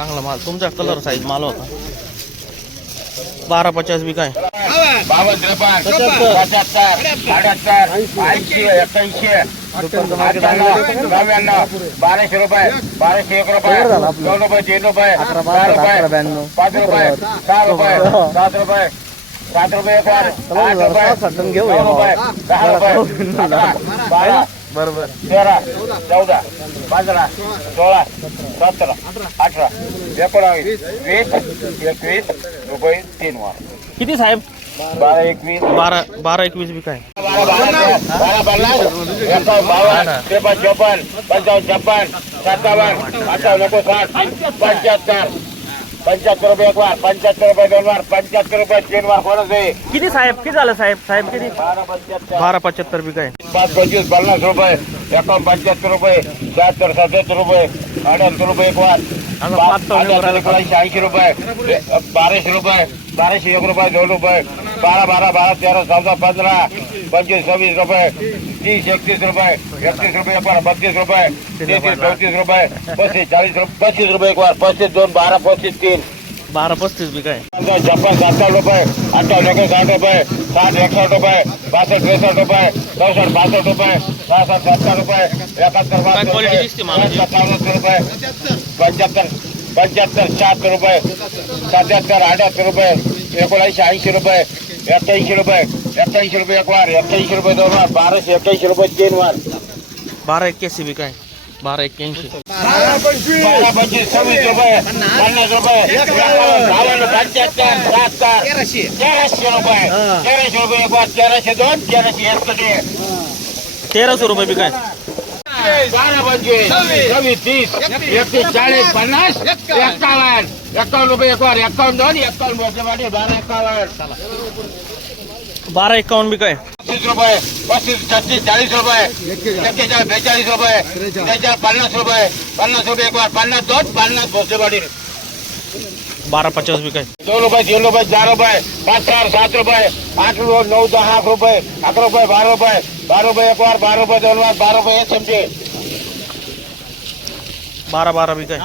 चांगला माल. तुमच्या कलर साईज माल होता. बारा पचास बी काय? बावन्न त्रेपन्न पच्याहत्तर. पंच्याहत्तर अठ्याहत्तर ऐंशी एक्क्याऐंशी अठ्ठ्याण्णव नव्याण्णव बाराशे रुपये. बाराशे एक रुपये. दोन रुपये. तीन रुपये. सहा रुपये पाच रुपये सहा रुपये सात रुपये सात रुपये एक वार आठ रुपये नऊ रुपये दहा रुपये. अकरा बारा बरोबर. तेरा चौदा पंधरा सोळा सतरा अठरा एकोणावीस वीस एकवीस रुपये तीन वार. किती साहेब? बारा एकवीस. बारा बारा एकवीस बी काय? बारा बारा बारा पन्नास एकावन्न बावन्न त्रेपन्न चोपन्न पंचावन्न छप्पन सत्तावन्न अठ्ठावन्न एकोणसाठ पंच्याहत्तर पंच्याहत्तर रुपये एक वार पंच्याहत्तर रुपये दोन वार पंच्याहत्तर रुपये तीन वार कोणाच आहे किती साहेब? किती झालं साहेब? साहेब किती? बारा पंच्याहत्तर. बारा पच्याहत्तर बी काय? पाच पंचवीस पन्नास रुपये एकावन्न पंच्याहत्तर रुपये शहात्तर सत्याहत्तर रुपये अठ्याहत्तर रुपये एक वार. एकोणऐंशी ऐंशी रुपये बाराशे रुपये बाराशे एक रुपये दोन रुपये बारा बारा बारा तेरा चौदा पंधरा पंचवीस सव्वीस रुपये तीस एकतीस रुपये एकतीस रुपये वार बत्तीस रुपये तेहतीस चौतीस रुपये पस्तीस चाळीस रुपये पस्तीस रुपये एक वार पस्तीस दोन बारा पस्तीस तीन. बारा पस्तीस बी काय? छप्पन सत्तर रुपये अठ्ठावन्न एकोणसाठ रुपये साठ एकसष्ट रुपये बासष्ट त्रेसष्ट रुपये चौसष्ट पासष्ट रुपये सहासष्ट सत्तर रुपये एकाहत्तर? सत्तावन्न रुपये पंच्याहत्तर पंच्याहत्तर शहात्तर रुपये सत्याहत्तर अठ्याहत्तर रुपये एकोणऐंशी ऐंशी रुपये एक्क्याऐंशी रुपये एक्क्याऐंशी रुपये एक वार एक्क्याऐंशी रुपये दोन वार बाराशे एक्क्याऐंशी रुपये तीन वार. बारा एक्क्याऐंशी बी काय? बारा एक्क्याऐंशी. बारा पंचवीस. सव्वीस रुपये पन्नास. रुपये. बावन्न पंच्याहत्तर शहात्तर तेराशे. रुपये. तेराशे रुपये एक वार तेराशे दोन तेराशे एक तेराशे रुपये बी काय? बारा पंचवीस सव्वीस. तीस एकतीस. चाळीस पन्नास. एक्कावन्न. एक्कावन्न रुपये एक वार एक्कावन्न दोन एक्कावन्न बारा एक्कावन्न बारा एक्कावन्न बी काय? पस्तीस रुपये पस्तीस छत्तीस चाळीस रुपये एक्केचाळीस बेचाळीस रुपये बेचाळीस पन्नास रुपये पन्नास रुपये एक वार पन्नास दोन पन्नास भोसलेवाडी बारा पचास बी काय? दोन रुपये तीन रुपये चार रुपये पाच चार सात रुपये आठ रुपये नऊ दहा रुपये अकरा रुपये बारा रुपये बारा रुपये एक वार बारा रुपये दोन वार बारा रुपये एक चमचे. बारा बारा बी काय?